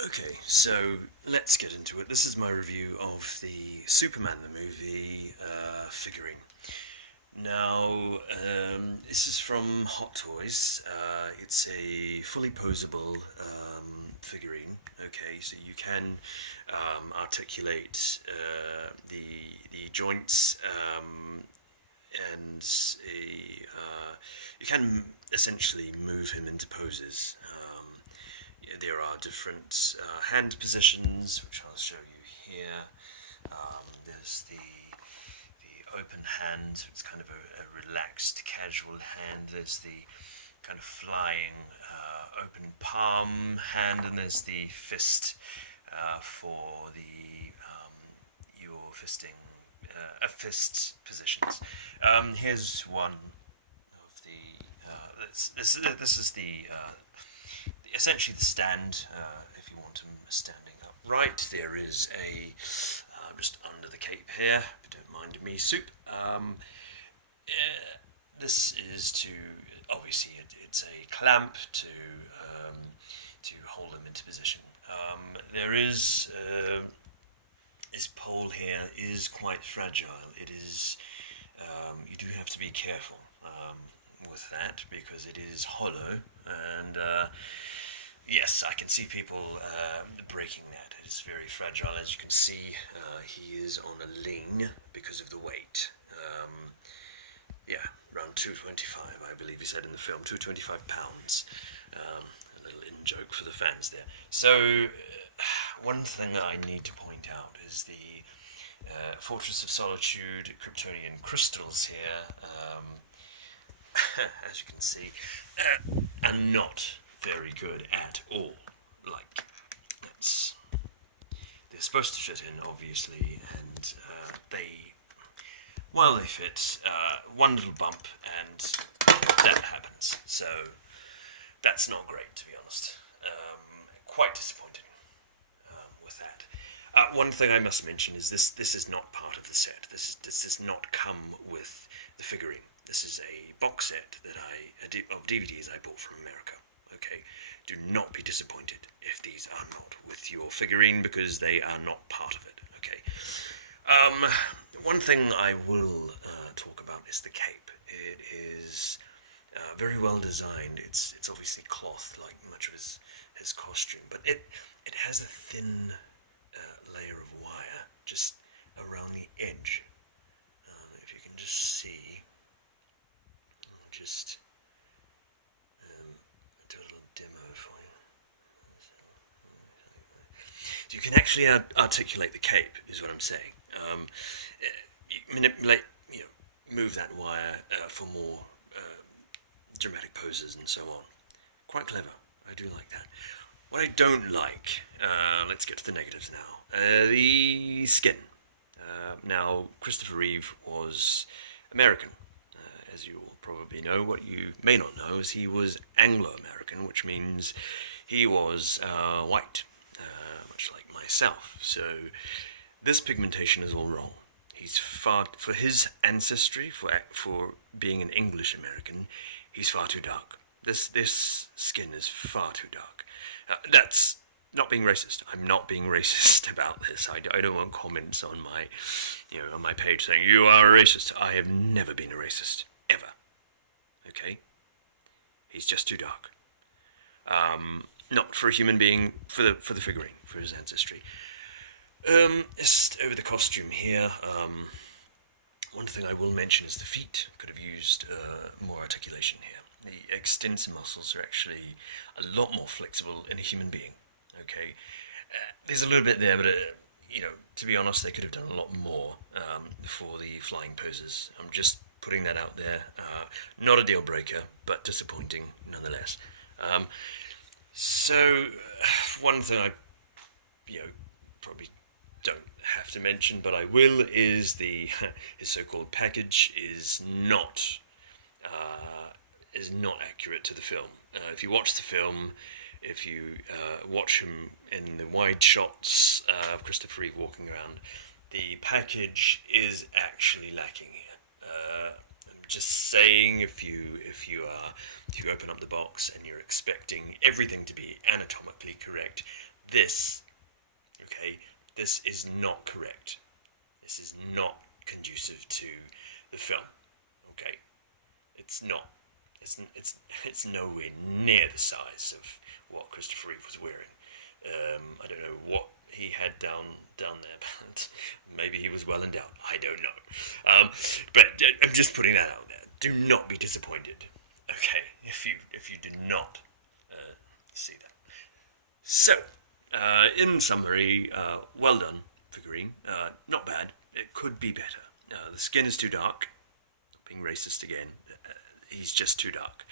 Okay, so let's get into it. This is my review of the Superman the movie figurine. Now, this is from Hot Toys. It's a fully posable figurine. Okay, so you can articulate the joints and you can essentially move him into poses. Yeah, there are different hand positions, which I'll show you here. There's the open hand. It's kind of a relaxed, casual hand. There's the kind of flying, open palm hand, and there's the fist for the your fisting, fist positions. Here's one of the. This is the essentially the stand. If you want him standing upright, there is a just under the cape here. If you don't mind me, soup. This is to obviously it's a clamp to hold him into position. There is this pole here is quite fragile. It is you do have to be careful with that because it is hollow and. Yes, I can see people breaking that. It's very fragile. As you can see, he is on a lean because of the weight. Yeah, around 225, I believe he said in the film, 225 pounds. A little in joke for the fans there. So, one thing I need to point out is the Fortress of Solitude Kryptonian crystals here. As you can see, are not very good at all. Like, it's they're supposed to fit in, obviously, and while they fit, one little bump and that happens. So that's not great, to be honest. Quite disappointing with that. One thing I must mention is this is not part of the set. This does not come with the figurine. This is a box set that of DVDs I bought from America. Okay, do not be disappointed if these are not with your figurine because they are not part of it. Okay. One thing I will talk about is the cape. It is very well designed. It's obviously cloth like much of his costume, but it has a thin layer of wire just around the edge. If you can just see, just do a little demo for you. So you can actually articulate the cape, is what I'm saying. Manipulate, move that wire for more dramatic poses and so on. Quite clever. I do like that. What I don't like, let's get to the negatives now. The skin. Now, Christopher Reeve was American. As you all probably know, what you may not know is he was Anglo-American, which means he was white, much like myself. So this pigmentation is all wrong. He's far for his ancestry, for being an English American, he's far too dark. This skin is far too dark. That's not being racist. I'm not being racist about this. I don't want comments on my, on my page saying you are a racist. I have never been a racist ever. Okay, he's just too dark. Not for a human being, for the figurine, for his ancestry. Just over the costume here. One thing I will mention is the feet. Could have used more articulation here. The extensor muscles are actually a lot more flexible in a human being. Okay, there's a little bit there, but to be honest, they could have done a lot more for the flying poses. I'm just putting that out there. Not a deal breaker, but disappointing nonetheless. So, one thing I, probably don't have to mention, but I will, is his so-called package is not accurate to the film. If you watch the film, if you watch him in the wide shots of Christopher Reeve walking around, the package is actually lacking here. I'm just saying, if you open up the box and you're expecting everything to be anatomically correct, this, okay, this is not correct. This is not conducive to the film. Okay, it's not. It's nowhere near the size of what Christopher Reeve was wearing. I don't know what he had down there, but maybe he was well endowed. I don't know. But I'm just putting that out there. Do not be disappointed. Okay, if you do not see that. So, in summary, well done, figurine. Not bad. It could be better. The skin is too dark. Being racist again. He's just too dark.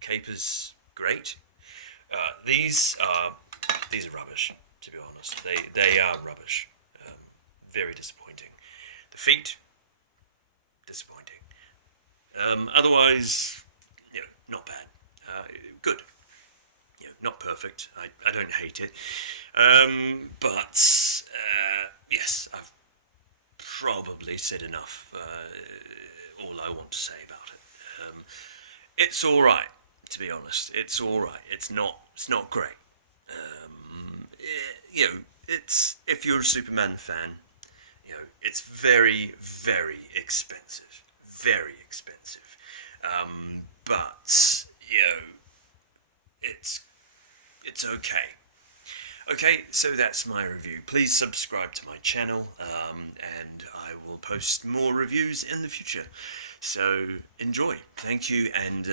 Cape is great. These are rubbish, to be honest. They are rubbish. Very disappointing. The feet, disappointing. Otherwise, not bad. Good. Not perfect. I don't hate it. But yes, I've probably said enough. All I want to say about it. It's all right, to be honest. It's all right. It's not great. It's, if you're a Superman fan, it's very, very expensive. Very expensive. But it's okay. Okay, so that's my review. Please subscribe to my channel, and I will post more reviews in the future. So enjoy. Thank you, and